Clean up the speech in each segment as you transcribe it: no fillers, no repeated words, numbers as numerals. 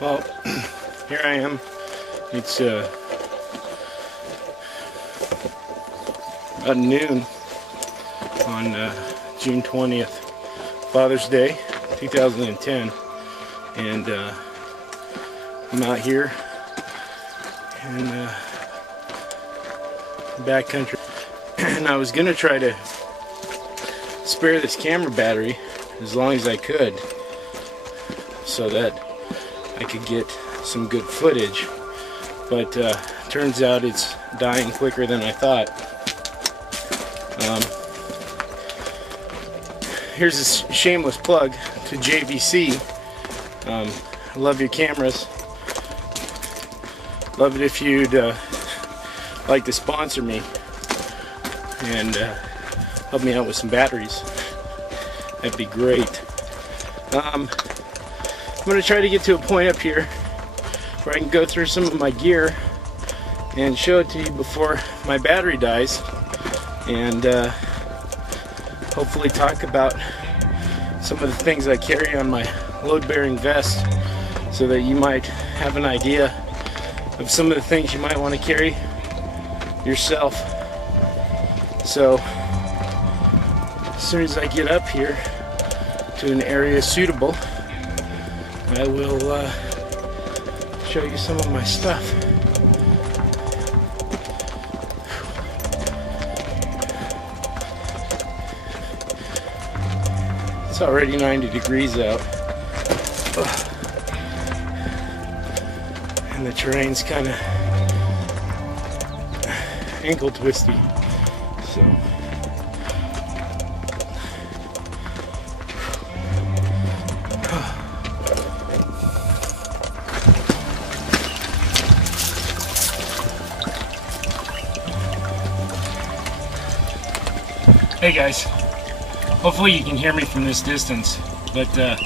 Well, here I am. It's about noon on June 20th, Father's Day, 2010, and I'm out here in backcountry, and I was gonna try to spare this camera battery as long as I could so that I could get some good footage, but turns out it's dying quicker than I thought. Here's a shameless plug to JVC. I love your cameras. Love it if you'd like to sponsor me and help me out with some batteries. That'd be great. I'm going to try to get to a point up here where I can go through some of my gear and show it to you before my battery dies, and hopefully talk about some of the things I carry on my load-bearing vest so that you might have an idea of some of the things you might want to carry yourself. So as soon as I get up here to an area suitable, I will show you some of my stuff. It's already 90 degrees out, and the terrain's kind of ankle twisty, so hey guys, hopefully you can hear me from this distance, but I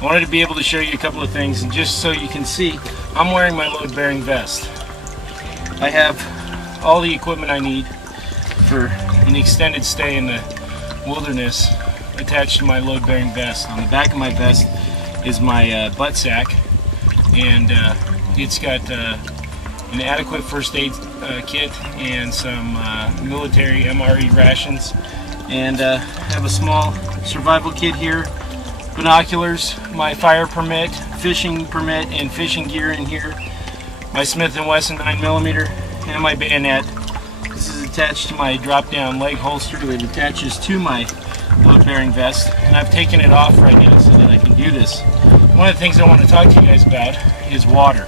wanted to be able to show you a couple of things, and just so you can see, I'm wearing my load-bearing vest. I have all the equipment I need for an extended stay in the wilderness attached to my load-bearing vest. On the back of my vest is my butt sack, and it's got an adequate first aid kit and some military MRE rations, and have a small survival kit here, binoculars, my fire permit, fishing permit, and fishing gear in here, my Smith & Wesson 9mm, and my bayonet. This is attached to my drop-down leg holster that attaches to my load-bearing vest, and I've taken it off right now so that I can do this. One of the things I want to talk to you guys about is water.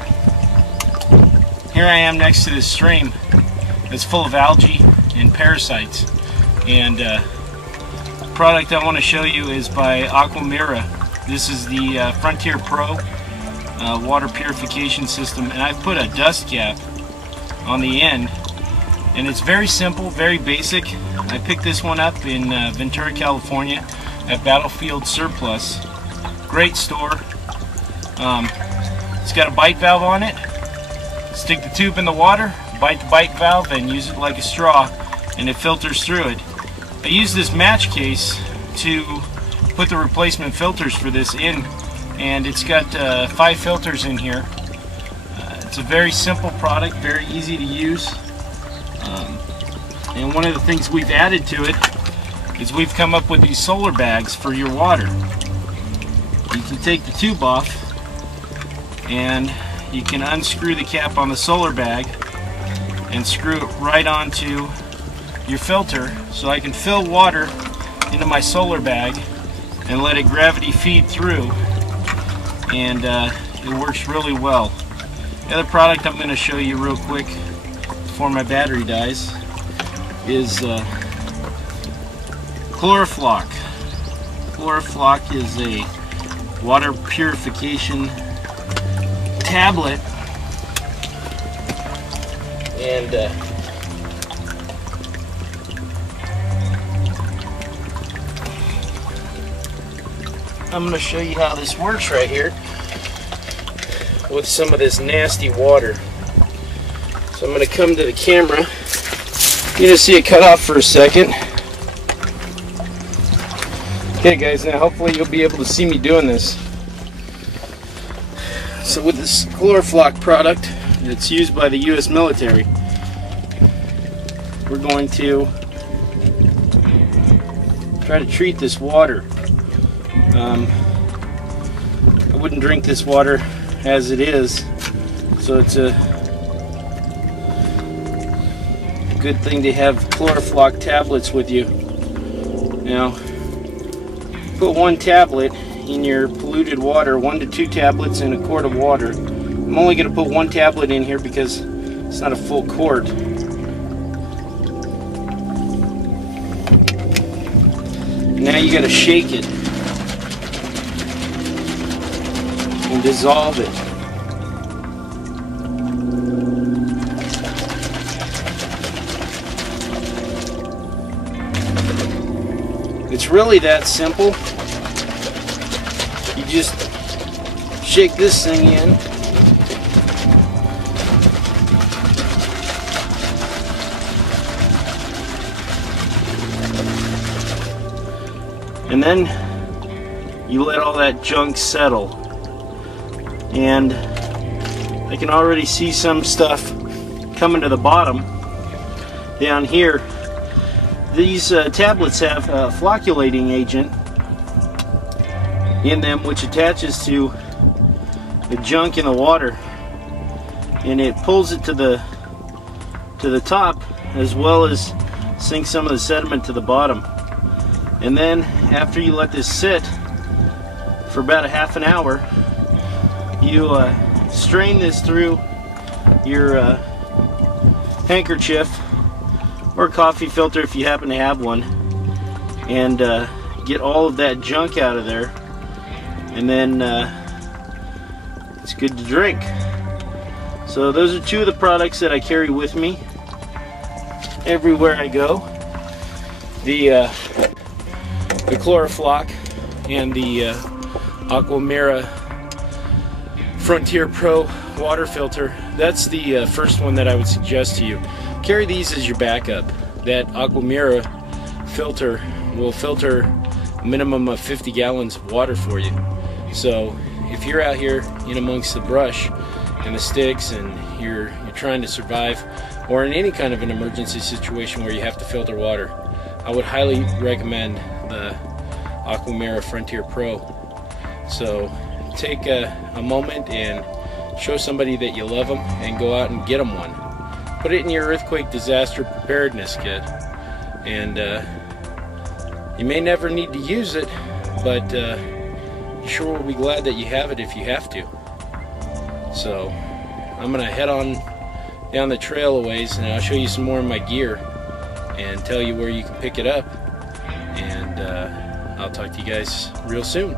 Here I am next to this stream that's full of algae and parasites, and the product I want to show you is by Aquamira. This is the Frontier Pro water purification system, and I've put a dust cap on the end, and it's very simple, very basic. I picked this one up in Ventura, California at Battlefield Surplus. Great store. It's got a bite valve on it. Stick the tube in the water, bite the bite valve, and use it like a straw, and it filters through it. I use this match case to put the replacement filters for this in, and it's got 5 filters in here. It's a very simple product, very easy to use, and one of the things we've added to it is we've come up with these solar bags for your water. You can take the tube off, and you can unscrew the cap on the solar bag and screw it right onto your filter, so I can fill water into my solar bag and let it gravity feed through, and it works really well. The other product I'm going to show you real quick before my battery dies is Chlorofloc. Chlorofloc is a water purification tablet, and I'm going to show you how this works right here with some of this nasty water. So I'm going to come to the camera. You just see it cut off for a second. Okay guys, now hopefully you'll be able to see me doing this. So with this Chlorofloc product that's used by the U.S. military, we're going to try to treat this water. I wouldn't drink this water as it is, so it's a good thing to have Chlorofloc tablets with you. Now, put 1 tablet in your polluted water, 1 to 2 tablets in a quart of water. I'm only going to put 1 tablet in here because it's not a full quart. Now you got to shake it and dissolve it. It's really that simple. You just shake this thing in. And then you let all that junk settle. And I can already see some stuff coming to the bottom down here. These tablets have a flocculating agent in them, which attaches to the junk in the water, and it pulls it to the top, as well as sinks some of the sediment to the bottom. And then after you let this sit for about a half an hour, you strain this through your handkerchief or coffee filter if you happen to have one, and get all of that junk out of there, and then it's good to drink. So those are 2 of the products that I carry with me everywhere I go. The Chlorofloc and the Aquamira Frontier Pro water filter. That's the first one that I would suggest to you. Carry these as your backup. That Aquamira filter will filter a minimum of 50 gallons of water for you. So if you're out here in amongst the brush and the sticks and you're trying to survive, or in any kind of an emergency situation where you have to filter water, I would highly recommend the Aquamira Frontier Pro. So take a moment and show somebody that you love them, and go out and get them one. Put it in your earthquake disaster preparedness kit, and you may never need to use it, but you sure will be glad that you have it if you have to. So I'm gonna head on down the trail a ways, and I'll show you some more of my gear and tell you where you can pick it up, and I'll talk to you guys real soon.